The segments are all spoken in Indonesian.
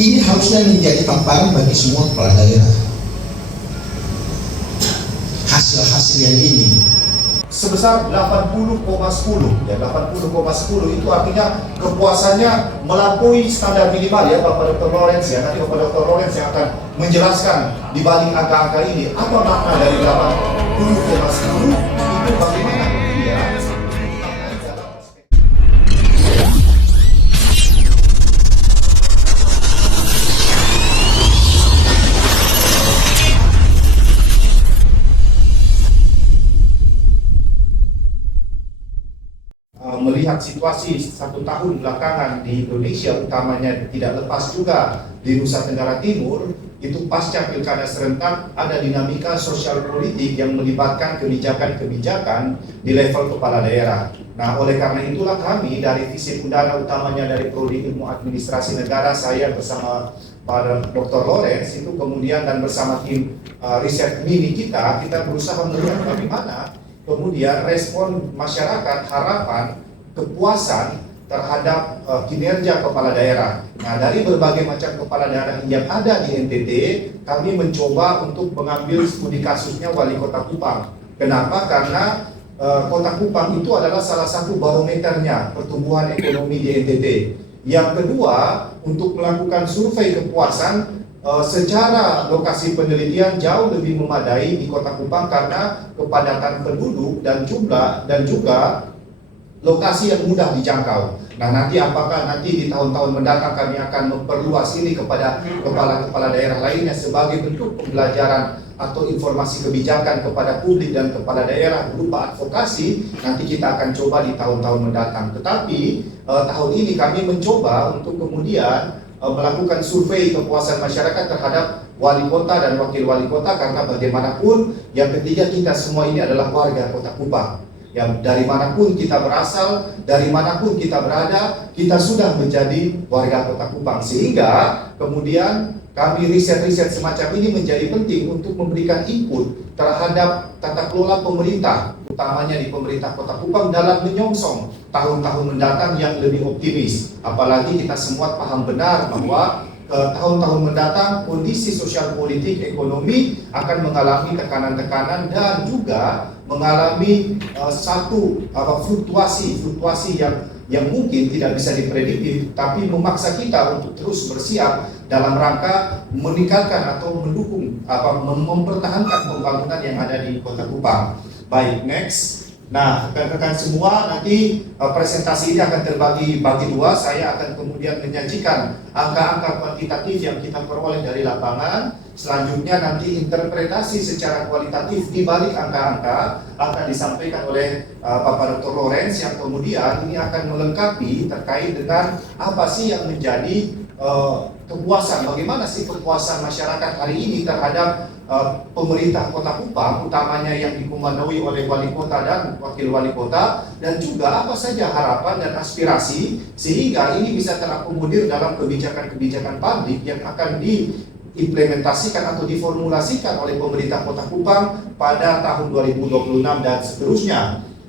Ini harusnya menjadi tamparan bagi semua kepala daerah. Hasil-hasil yang ini sebesar 80,10 ya, 80,10 itu artinya kepuasannya melampaui standar minimal ya Bapak Dr. Lawrence ya. Nanti Bapak Dr. Lawrence yang akan menjelaskan di balik angka-angka ini apa makna dari 80,10 itu bagaimana kemudian melihat situasi 1 tahun belakangan di Indonesia, utamanya tidak lepas juga di Nusa Tenggara Timur, itu pasca pilkada serentak ada dinamika sosial politik yang melibatkan kebijakan-kebijakan di level kepala daerah. Nah, oleh karena itulah kami dari visi undana utamanya dari Prodi Ilmu Administrasi Negara, saya bersama Pak Dr. Lawrence itu kemudian dan bersama tim riset mini kita berusaha melihat bagaimana kemudian respon masyarakat, harapan, kepuasan terhadap kinerja kepala daerah. Nah, dari berbagai macam kepala daerah yang ada di NTT, kami mencoba untuk mengambil studi kasusnya Wali Kota Kupang. Kenapa? Karena Kota Kupang itu adalah salah satu barometernya pertumbuhan ekonomi di NTT. Yang kedua, untuk melakukan survei kepuasan secara lokasi penelitian jauh lebih memadai di Kota Kupang karena kepadatan penduduk dan jumlah dan juga lokasi yang mudah dijangkau. Nah, nanti apakah nanti di tahun-tahun mendatang kami akan memperluas ini kepada kepala-kepala daerah lainnya sebagai bentuk pembelajaran atau informasi kebijakan kepada publik dan kepala daerah berupa advokasi, nanti kita akan coba di tahun-tahun mendatang. Tetapi tahun ini kami mencoba untuk kemudian melakukan survei kepuasan masyarakat terhadap wali kota dan wakil wali kota, karena bagaimanapun yang ketiga kita semua ini adalah warga Kota Kupang. Yang dari manapun kita berasal, dari manapun kita berada, kita sudah menjadi warga Kota Kupang. Sehingga kemudian kami riset-riset semacam ini menjadi penting untuk memberikan input terhadap tata kelola pemerintah, utamanya di pemerintah Kota Kupang dalam menyongsong tahun-tahun mendatang yang lebih optimis. Apalagi kita semua paham benar bahwa tahun-tahun mendatang kondisi sosial politik ekonomi akan mengalami tekanan-tekanan dan juga mengalami satu fluktuasi yang mungkin tidak bisa diprediksi, tapi memaksa kita untuk terus bersiap dalam rangka meningkatkan atau mendukung mempertahankan pembangunan yang ada di Kota Kupang. Baik, next. Nah, rekan-rekan semua, nanti presentasi ini akan terbagi dua. Saya akan kemudian menyajikan angka-angka kuantitatif yang kita peroleh dari lapangan. Selanjutnya nanti interpretasi secara kualitatif di balik angka-angka akan disampaikan oleh Bapak Dr. Lawrence, yang kemudian ini akan melengkapi terkait dengan apa sih yang menjadi kepuasan, bagaimana sih kepuasan masyarakat hari ini terhadap pemerintah Kota Kupang, utamanya yang dikomandoi oleh wali kota dan wakil wali kota, dan juga apa saja harapan dan aspirasi sehingga ini bisa terakomodir dalam kebijakan-kebijakan publik yang akan diimplementasikan atau diformulasikan oleh pemerintah Kota Kupang pada tahun 2026 dan seterusnya.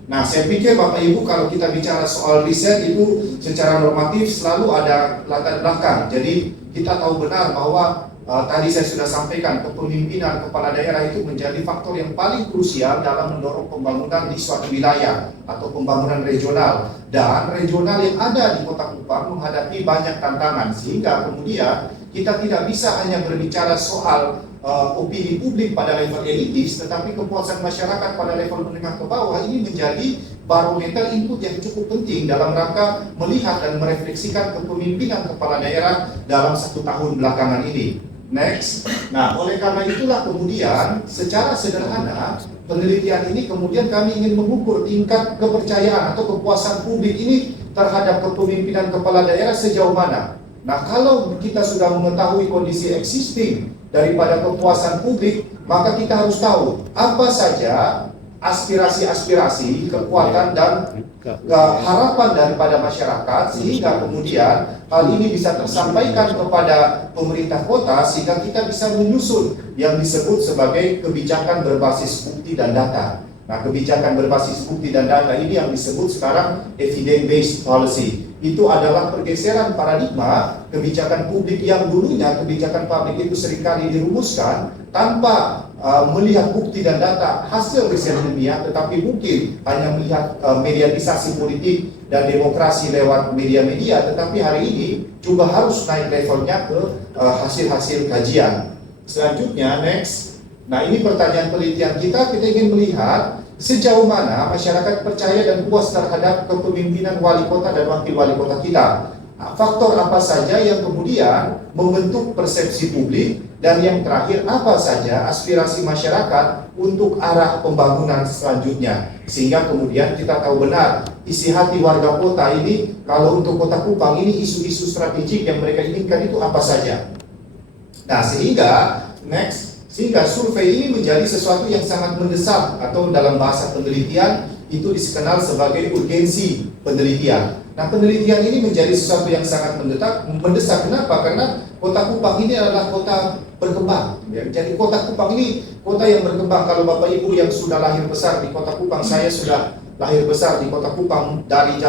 Nah, saya pikir Bapak Ibu, kalau kita bicara soal riset itu secara normatif selalu ada latar belakang. Jadi kita tahu benar bahwa tadi saya sudah sampaikan kepemimpinan kepala daerah itu menjadi faktor yang paling krusial dalam mendorong pembangunan di suatu wilayah atau pembangunan regional. Dan regional yang ada di Kota Kupang menghadapi banyak tantangan, sehingga kemudian kita tidak bisa hanya berbicara soal opini publik pada level elitis, tetapi kepuasan masyarakat pada level menengah ke bawah ini menjadi barometer input yang cukup penting dalam rangka melihat dan merefleksikan kepemimpinan kepala daerah dalam 1 tahun belakangan ini. Next. Nah, oleh karena itulah kemudian secara sederhana penelitian ini kemudian kami ingin mengukur tingkat kepercayaan atau kepuasan publik ini terhadap kepemimpinan kepala daerah sejauh mana. Nah, kalau kita sudah mengetahui kondisi existing daripada kepuasan publik, maka kita harus tahu apa saja aspirasi-aspirasi, kekuatan dan harapan daripada masyarakat, sehingga kemudian hal ini bisa tersampaikan kepada pemerintah kota sehingga kita bisa menyusun yang disebut sebagai kebijakan berbasis bukti dan data. Nah, kebijakan berbasis bukti dan data ini yang disebut sekarang evidence based policy. itu adalah pergeseran paradigma kebijakan publik yang dulunya kebijakan publik itu seringkali dirumuskan tanpa melihat bukti dan data hasil riset ilmiah, tetapi mungkin hanya melihat mediatisasi politik dan demokrasi lewat media-media, tetapi hari ini juga harus naik levelnya ke hasil-hasil kajian. Selanjutnya, next. Nah, ini pertanyaan penelitian kita ingin melihat sejauh mana masyarakat percaya dan puas terhadap kepemimpinan wali kota dan wakil wali kota kita. Nah, faktor apa saja yang kemudian membentuk persepsi publik, dan yang terakhir apa saja aspirasi masyarakat untuk arah pembangunan selanjutnya. Sehingga kemudian kita tahu benar isi hati warga kota ini, kalau untuk Kota Kupang ini isu-isu strategik yang mereka inginkan itu apa saja. Nah, sehingga survei ini menjadi sesuatu yang sangat mendesak, atau dalam bahasa penelitian itu dikenal sebagai urgensi penelitian. Nah, penelitian ini menjadi sesuatu yang sangat mendesak. Kenapa? Karena Kota Kupang ini adalah kota berkembang. Ya. Jadi Kota Kupang ini kota yang berkembang. Kalau Bapak Ibu yang sudah lahir besar di Kota Kupang, saya sudah lahir besar di Kota Kupang dari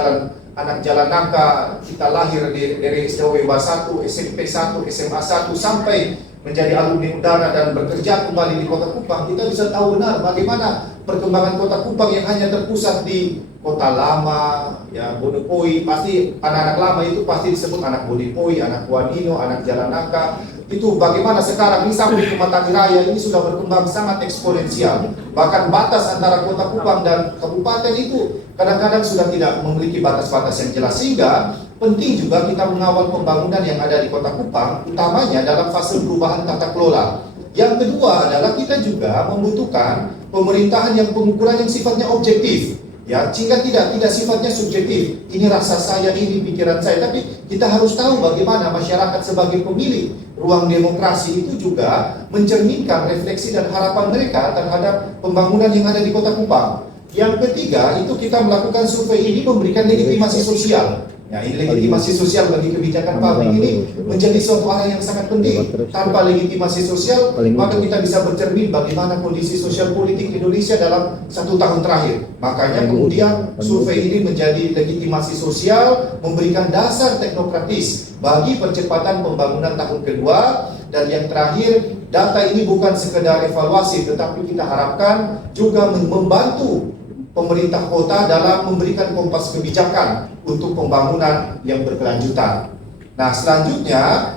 anak jalan nangka, kita lahir dari SDW 1, SMP 1, SMA 1 sampai menjadi alumni udara dan bekerja kembali di Kota Kupang, kita bisa tahu benar bagaimana perkembangan Kota Kupang yang hanya terpusat di Kota Lama, ya Bonepoi. Pasti anak-anak lama itu pasti disebut anak Bonepoi, anak Kuanino, anak Jalan Nangka. Itu bagaimana sekarang ini sampai ke Matangi Raya ini sudah berkembang sangat eksponensial. Bahkan batas antara Kota Kupang dan kabupaten itu kadang-kadang sudah tidak memiliki batas-batas yang jelas, sehingga penting juga kita mengawal pembangunan yang ada di Kota Kupang, utamanya dalam fase perubahan tata kelola. Yang kedua adalah kita juga membutuhkan pemerintahan yang pengukuran yang sifatnya objektif, ya, sehingga tidak sifatnya subjektif. Ini rasa saya, ini pikiran saya, tapi kita harus tahu bagaimana masyarakat sebagai pemilih ruang demokrasi itu juga mencerminkan refleksi dan harapan mereka terhadap pembangunan yang ada di Kota Kupang. Yang ketiga, itu kita melakukan survei ini memberikan legitimasi sosial. Ya, ini legitimasi sosial bagi kebijakan publik ini menjadi suatu hal yang sangat penting. Tanpa legitimasi sosial, maka kita bisa bercermin bagaimana kondisi sosial politik Indonesia dalam 1 tahun terakhir. Makanya kemudian survei ini menjadi legitimasi sosial, memberikan dasar teknokratis bagi percepatan pembangunan tahun kedua. Dan yang terakhir, data ini bukan sekedar evaluasi, tetapi kita harapkan juga membantu pemerintah kota dalam memberikan kompas kebijakan untuk pembangunan yang berkelanjutan. Nah, selanjutnya,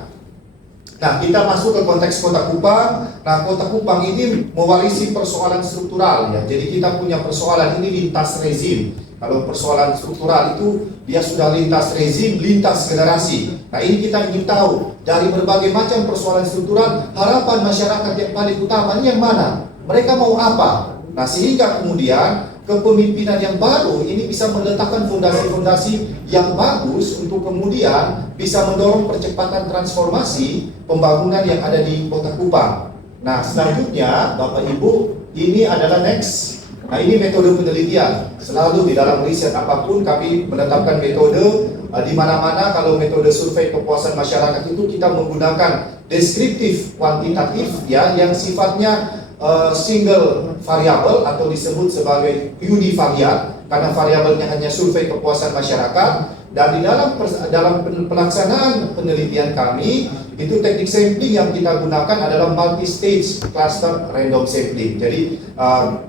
kita masuk ke konteks Kota Kupang. Nah, Kota Kupang ini mewarisi persoalan struktural, ya. Jadi kita punya persoalan ini lintas rezim. Kalau persoalan struktural itu dia sudah lintas rezim, lintas generasi. Nah, ini kita ingin tahu dari berbagai macam persoalan struktural, harapan masyarakat yang paling utama ini yang mana? Mereka mau apa? Nah, sehingga kemudian kepemimpinan yang baru ini bisa meletakkan fondasi-fondasi yang bagus untuk kemudian bisa mendorong percepatan transformasi pembangunan yang ada di Kota Kupang. Nah, selanjutnya Bapak Ibu, ini adalah next. Nah, ini metode penelitian. Selalu di dalam riset apapun kami menetapkan metode. Di mana-mana kalau metode survei kepuasan masyarakat itu kita menggunakan deskriptif kuantitatif, ya, yang sifatnya single variable atau disebut sebagai univariat, karena variabelnya hanya survei kepuasan masyarakat. Dan di dalam pelaksanaan penelitian kami itu teknik sampling yang kita gunakan adalah multi stage cluster random sampling. Jadi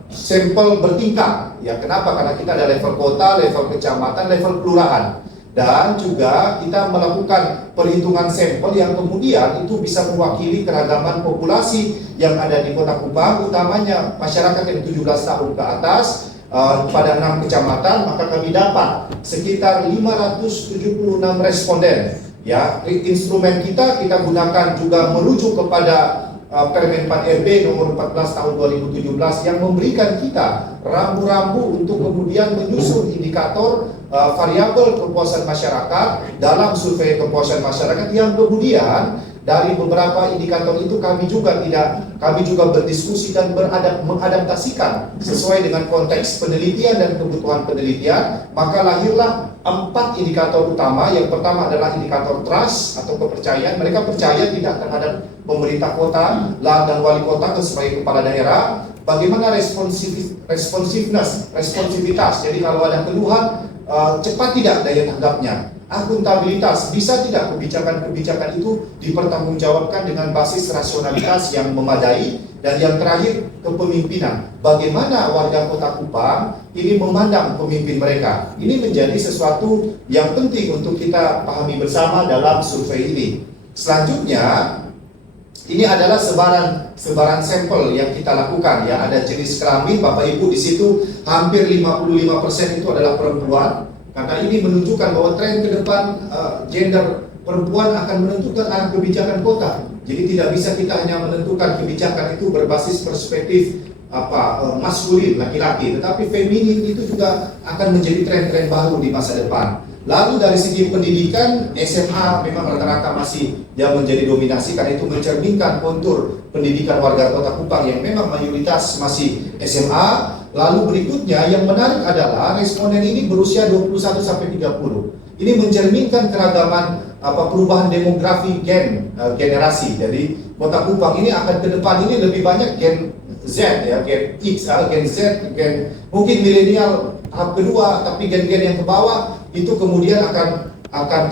sampel bertingkat, ya. Kenapa? Karena kita ada level kota, level kecamatan, level kelurahan. Dan juga kita melakukan perhitungan sampel yang kemudian itu bisa mewakili keragaman populasi yang ada di Kota Kupang, utamanya masyarakat yang 17 tahun ke atas pada 6 kecamatan. Maka kami dapat sekitar 576 responden. Ya, instrumen kita gunakan juga merujuk kepada Permen 4 RB nomor 14 tahun 2017 yang memberikan kita rambu-rambu untuk kemudian menyusun indikator variabel kepuasan masyarakat dalam survei kepuasan masyarakat, yang kemudian dari beberapa indikator itu kami juga berdiskusi dan mengadaptasikan sesuai dengan konteks penelitian dan kebutuhan penelitian. Maka lahirlah 4 indikator utama. Yang pertama adalah indikator trust atau kepercayaan. Mereka percaya tidak terhadap pemerintah kota dan wali kota sebagai kepala daerah. Bagaimana responsivitas. Jadi kalau ada keluhan, cepat tidak daya tanggapnya. Akuntabilitas, bisa tidak kebijakan-kebijakan itu dipertanggungjawabkan dengan basis rasionalitas yang memadai. Dan yang terakhir, kepemimpinan. Bagaimana warga Kota Kupang ini memandang pemimpin mereka. Ini menjadi sesuatu yang penting untuk kita pahami bersama dalam survei ini. Selanjutnya, ini adalah sebaran sampel yang kita lakukan ya. Ada jenis kelamin, Bapak Ibu di situ hampir 55% itu adalah perempuan. Karena ini menunjukkan bahwa tren ke depan gender perempuan akan menentukan arah kebijakan kota. Jadi tidak bisa kita hanya menentukan kebijakan itu berbasis perspektif maskulin laki-laki, tetapi feminin itu juga akan menjadi tren-tren baru di masa depan. Lalu dari segi pendidikan, SMA memang rata-rata masih yang menjadi dominasi karena itu mencerminkan kontur pendidikan warga Kota Kupang yang memang mayoritas masih SMA. Lalu berikutnya yang menarik adalah responden ini berusia 21 sampai 30. Ini mencerminkan keragaman perubahan demografi generasi. Jadi Kota Kupang ini akan ke depan ini lebih banyak gen Z ya, gen X, gen Z, mungkin milenial tahap kedua, tapi gen-gen yang ke bawah itu kemudian akan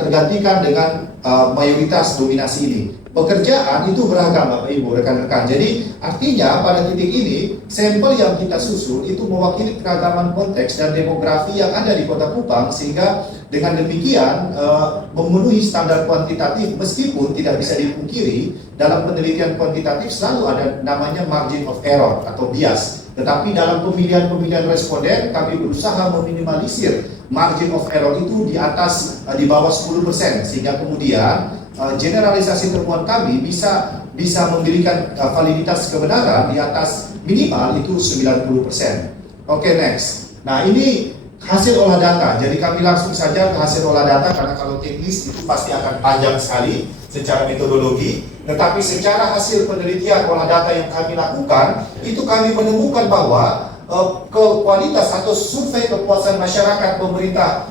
tergantikan dengan mayoritas dominasi ini. Pekerjaan itu beragam Bapak Ibu, rekan-rekan. Jadi artinya pada titik ini sampel yang kita susun itu mewakili keragaman konteks dan demografi yang ada di Kota Kupang, sehingga dengan demikian memenuhi standar kuantitatif. Meskipun tidak bisa dipungkiri dalam penelitian kuantitatif selalu ada namanya margin of error atau bias. Tetapi dalam pemilihan responden kami berusaha meminimalisir margin of error itu di bawah 10%, sehingga kemudian generalisasi temuan kami bisa memberikan validitas kebenaran di atas minimal itu 90%. Oke, next. Nah, ini hasil olah data. Jadi kami langsung saja ke hasil olah data karena kalau teknis itu pasti akan panjang sekali secara metodologi. Tetapi secara hasil penelitian olah data yang kami lakukan, itu kami menemukan bahwa kualitas atau survei kepuasan masyarakat pemerintah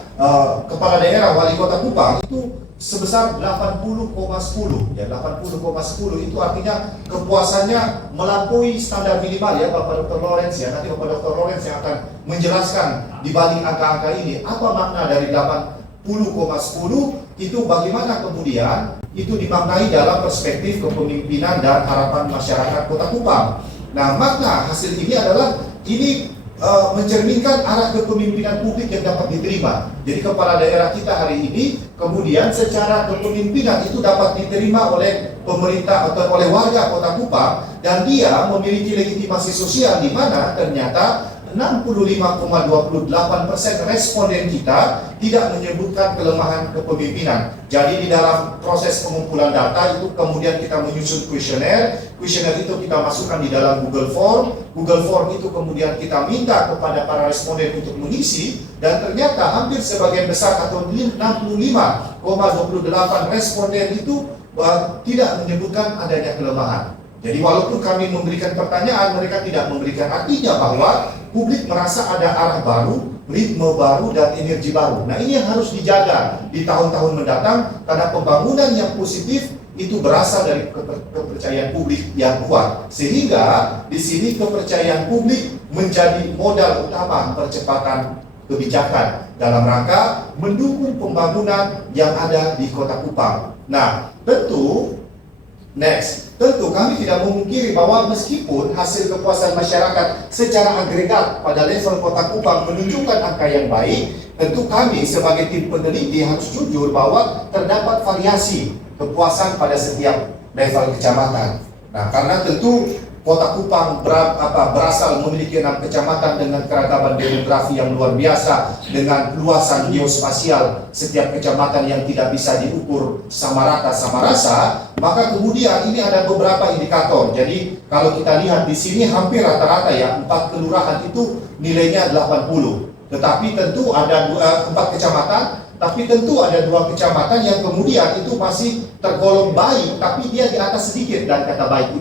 kepala daerah wali kota Kupang itu sebesar 80,10 ya, 80,10 itu artinya kepuasannya melampaui standar minimal ya Bapak Dr. Lawrence ya. Nanti Bapak Dr. Lawrence yang akan menjelaskan di balik angka-angka ini apa makna dari 80,10 itu, bagaimana kemudian itu dimaknai dalam perspektif kepemimpinan dan harapan masyarakat Kota Kupang. Nah, makna hasil ini adalah ini mencerminkan arah kepemimpinan publik yang dapat diterima. Jadi kepala daerah kita hari ini kemudian secara kepemimpinan itu dapat diterima oleh pemerintah atau oleh warga Kota Kupang, dan dia memiliki legitimasi sosial di mana ternyata 65,28% responden kita tidak menyebutkan kelemahan kepemimpinan. Jadi di dalam proses pengumpulan data itu kemudian kita menyusun kuesioner itu kita masukkan di dalam Google Form itu kemudian kita minta kepada para responden untuk mengisi, dan ternyata hampir sebagian besar atau 65,28 responden itu tidak menyebutkan adanya kelemahan. Jadi walaupun kami memberikan pertanyaan, mereka tidak memberikan, artinya bahwa publik merasa ada arah baru, ritme baru, dan energi baru. Nah, ini yang harus dijaga di tahun-tahun mendatang, karena pembangunan yang positif itu berasal dari kepercayaan publik yang kuat. Sehingga di sini kepercayaan publik menjadi modal utama percepatan kebijakan dalam rangka mendukung pembangunan yang ada di Kota Kupang. Nah, tentu kami tidak memungkiri bahwa meskipun hasil kepuasan masyarakat secara agregat pada level Kota Kupang menunjukkan angka yang baik, tentu kami sebagai tim peneliti harus jujur bahwa terdapat variasi kepuasan pada setiap level kecamatan. Nah, karena tentu Kota Kupang berasal memiliki 6 kecamatan dengan keragaman demografi yang luar biasa, dengan luasan geospasial setiap kecamatan yang tidak bisa diukur sama rata sama rasa, maka kemudian ini ada beberapa indikator. Jadi kalau kita lihat di sini hampir rata-rata ya 4 kelurahan itu nilainya 80. Tetapi tentu ada 4 kecamatan, tapi tentu ada 2 kecamatan yang kemudian itu masih tergolong baik, tapi dia di atas sedikit. Dan kata baik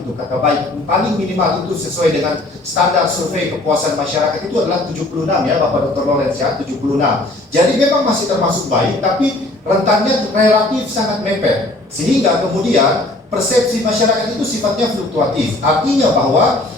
paling minimal itu sesuai dengan standar survei kepuasan masyarakat itu adalah 76 ya Bapak Dr. Lawrence ya, 76. Jadi memang masih termasuk baik, tapi rentannya relatif sangat mepet, sehingga kemudian persepsi masyarakat itu sifatnya fluktuatif. Artinya bahwa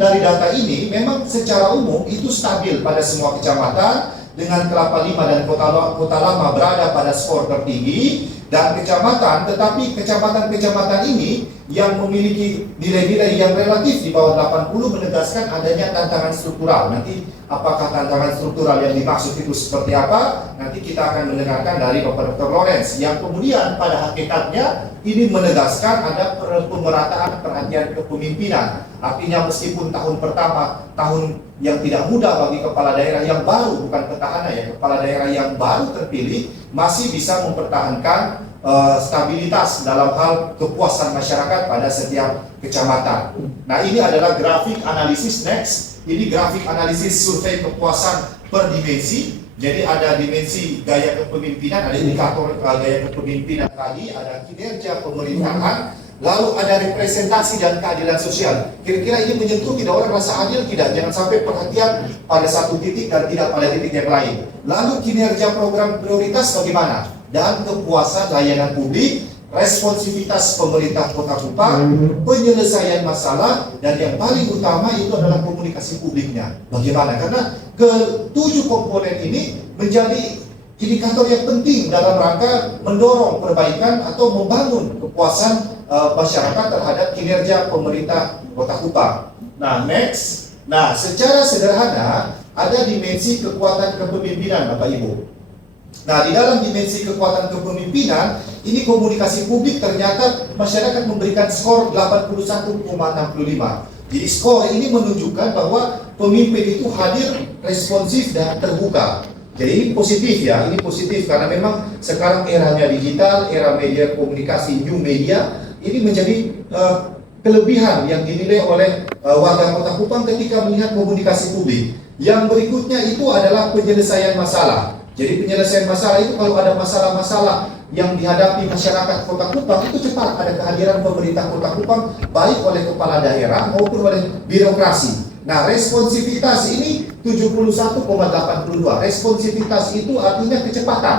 dari data ini memang secara umum itu stabil pada semua kecamatan, dengan Kelapa Lima dan Kota Lama berada pada skor tertinggi, dan kecamatan, tetapi kecamatan-kecamatan ini yang memiliki nilai-nilai yang relatif di bawah 80 menegaskan adanya tantangan struktural. Nanti apakah tantangan struktural yang dimaksud itu seperti apa? Nanti kita akan mendengarkan dari Bapak Dr. Lawrence, yang kemudian pada hakikatnya ini menegaskan ada pemerataan perhatian kepemimpinan. Artinya meskipun tahun pertama tahun yang tidak mudah bagi kepala daerah yang baru, bukan petahana ya, kepala daerah yang baru terpilih masih bisa mempertahankan stabilitas dalam hal kepuasan masyarakat pada setiap kecamatan. Nah, ini adalah grafik analisis next. Ini grafik analisis survei kepuasan per dimensi. Jadi ada dimensi gaya kepemimpinan, ada indikator gaya kepemimpinan tadi, ada kinerja pemerintahan, lalu ada representasi dan keadilan sosial. Kira-kira ini menyentuh tidak, orang rasa adil tidak? Jangan sampai perhatian pada satu titik dan tidak pada titik yang lain. Lalu kinerja program prioritas bagaimana? Dan kepuasan layanan publik, responsivitas pemerintah Kota Kupang, penyelesaian masalah, dan yang paling utama itu adalah komunikasi publiknya. Bagaimana? Karena ketujuh komponen ini menjadi indikator yang penting dalam rangka mendorong perbaikan atau membangun kepuasan masyarakat terhadap kinerja pemerintah Kota Kupang. Nah, next. Nah, secara sederhana ada dimensi kekuatan kepemimpinan, Bapak Ibu. Nah, di dalam dimensi kekuatan kepemimpinan, ini komunikasi publik ternyata masyarakat memberikan skor 81,65. Jadi skor ini menunjukkan bahwa pemimpin itu hadir, responsif, dan terbuka. Jadi ini positif ya, ini positif karena memang sekarang eranya digital, era media komunikasi, new media, ini menjadi kelebihan yang dinilai oleh warga Kota Kupang ketika melihat komunikasi publik. Yang berikutnya itu adalah penyelesaian masalah. Jadi penyelesaian masalah itu kalau ada masalah-masalah yang dihadapi masyarakat Kota Kupang itu cepat ada kehadiran pemerintah Kota Kupang baik oleh kepala daerah maupun oleh birokrasi. Nah, responsivitas ini 71,82. Responsivitas itu artinya kecepatan.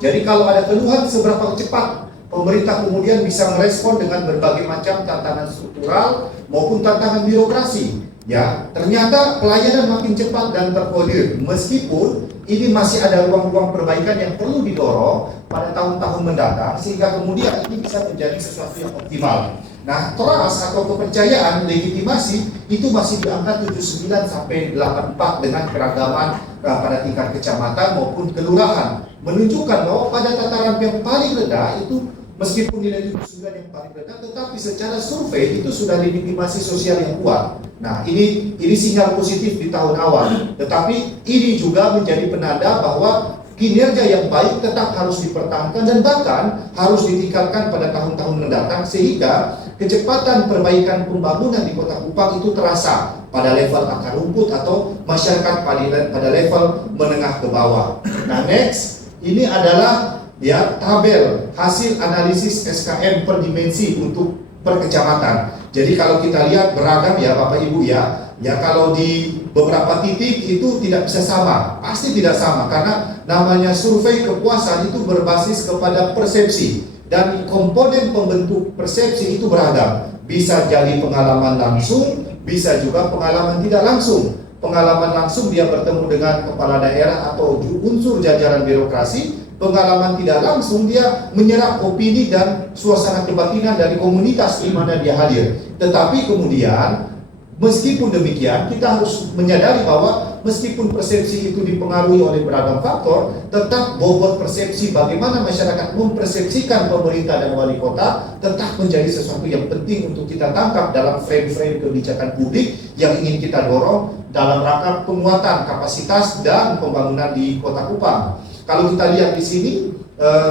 Jadi kalau ada keluhan seberapa cepat pemerintah kemudian bisa merespon dengan berbagai macam tantangan struktural maupun tantangan birokrasi. Ya, ternyata pelayanan makin cepat dan terkoordinir meskipun ini masih ada ruang-ruang perbaikan yang perlu didorong pada tahun-tahun mendatang sehingga kemudian ini bisa menjadi sesuatu yang optimal. Nah, trust atau kepercayaan, legitimasi itu masih di angka 79 sampai 84 dengan keragaman pada tingkat kecamatan maupun kelurahan, menunjukkan bahwa pada tataran yang paling rendah itu meskipun nilai 79 yang paling rendah, tetapi secara survei itu sudah legitimasi sosial yang kuat. Nah, ini sinyal positif di tahun awal. Tetapi ini juga menjadi penanda bahwa kinerja yang baik tetap harus dipertahankan dan bahkan harus ditingkatkan pada tahun-tahun mendatang sehingga kecepatan perbaikan pembangunan di Kota Kupang itu terasa pada level akar rumput atau masyarakat pada level menengah ke bawah. Nah, next, ini adalah ya tabel hasil analisis SKM per dimensi untuk per kecamatan. Jadi kalau kita lihat beragam ya Bapak Ibu ya. Ya kalau di beberapa titik itu tidak bisa sama, pasti tidak sama karena namanya survei kepuasan itu berbasis kepada persepsi dan komponen pembentuk persepsi itu beragam. Bisa jadi pengalaman langsung, bisa juga pengalaman tidak langsung. Pengalaman langsung dia bertemu dengan kepala daerah atau unsur jajaran birokrasi. Pengalaman tidak langsung dia menyerap opini dan suasana kebatinan dari komunitas di mana dia hadir. Tetapi kemudian meskipun demikian kita harus menyadari bahwa meskipun persepsi itu dipengaruhi oleh beragam faktor, tetap bobot persepsi bagaimana masyarakat mempersepsikan pemerintah dan wali kota tetap menjadi sesuatu yang penting untuk kita tangkap dalam frame-frame kebijakan publik yang ingin kita dorong dalam rangka penguatan kapasitas dan pembangunan di Kota Kupang. Kalau kita lihat di sini,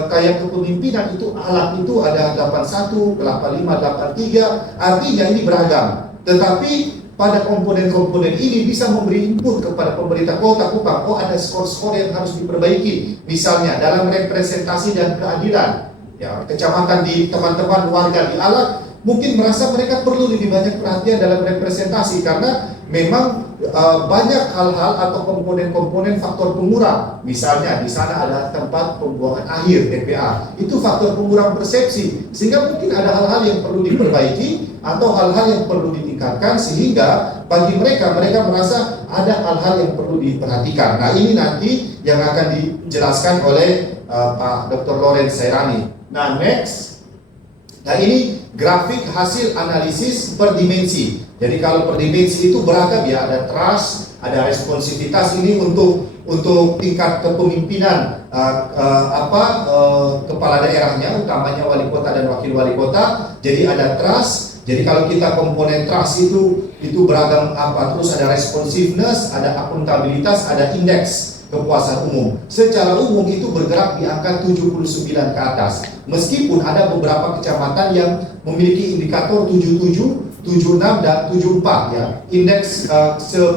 kayak kepemimpinan itu alat itu ada 81, 85, 83, artinya ini beragam. Tetapi pada komponen-komponen ini bisa memberi input kepada pemerintah Kota Kupang. Oh, ada skor-skor yang harus diperbaiki. Misalnya dalam representasi dan keadilan. Ya, kecamatan di teman-teman warga di Alak mungkin merasa mereka perlu lebih banyak perhatian dalam representasi karena memang banyak hal-hal atau komponen-komponen faktor pengurang. Misalnya di sana ada tempat pembuangan akhir TPA. Itu faktor pengurang persepsi. Sehingga mungkin ada hal-hal yang perlu diperbaiki atau hal-hal yang perlu ditingkatkan sehingga bagi mereka merasa ada hal-hal yang perlu diperhatikan. Nah, ini nanti yang akan dijelaskan oleh Pak Dr. Lawrence Serani. Nah, next. Nah, ini grafik hasil analisis per dimensi. Jadi kalau per dimensi itu beragam ya, ada trust, ada responsivitas ini untuk tingkat kepemimpinan kepala daerahnya, utamanya wali kota dan wakil wali kota. Jadi ada trust. Jadi kalau kita komponen trust itu beragam terus ada responsiveness, ada akuntabilitas, ada indeks kepuasan umum. Secara umum itu bergerak di angka 79 ke atas. Meskipun ada beberapa kecamatan yang memiliki indikator 77, 76 dan 74 ya. Indeks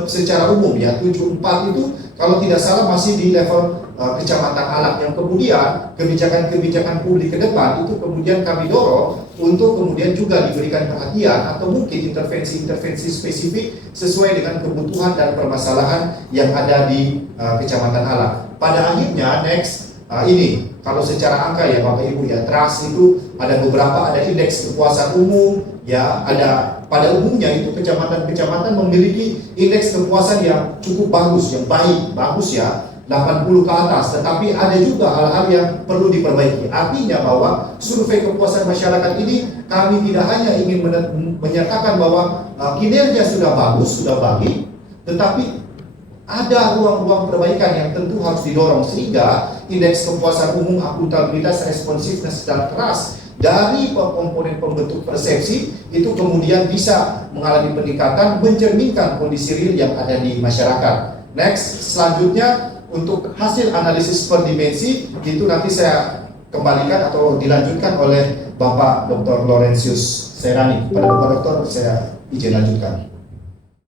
secara umum ya 74 itu kalau tidak salah masih di level kecamatan anak, yang kemudian kebijakan-kebijakan publik ke depan itu kemudian kami dorong untuk kemudian juga diberikan perhatian atau mungkin intervensi-intervensi spesifik sesuai dengan kebutuhan dan permasalahan yang ada di kecamatan anak. Pada akhirnya next ini kalau secara angka ya Bapak Ibu ya, trust itu ada beberapa, ada indeks kepuasan umum ya, ada pada umumnya itu kecamatan-kecamatan memiliki indeks kepuasan yang cukup bagus, yang bagus ya, 80 ke atas, tetapi ada juga hal-hal yang perlu diperbaiki. Artinya bahwa survei kepuasan masyarakat ini kami tidak hanya ingin menyatakan bahwa kinerja sudah bagus, sudah baik, tetapi ada ruang-ruang perbaikan yang tentu harus didorong sehingga indeks kepuasan umum, akuntabilitas, responsiveness, dan trust dari komponen pembentuk persepsi itu kemudian bisa mengalami peningkatan, mencerminkan kondisi real yang ada di masyarakat. Next, selanjutnya untuk hasil analisis per dimensi itu nanti saya kembalikan atau dilanjutkan oleh Bapak Dr. Laurentius Serani. Pada Bapak Dokter saya izin lanjutkan.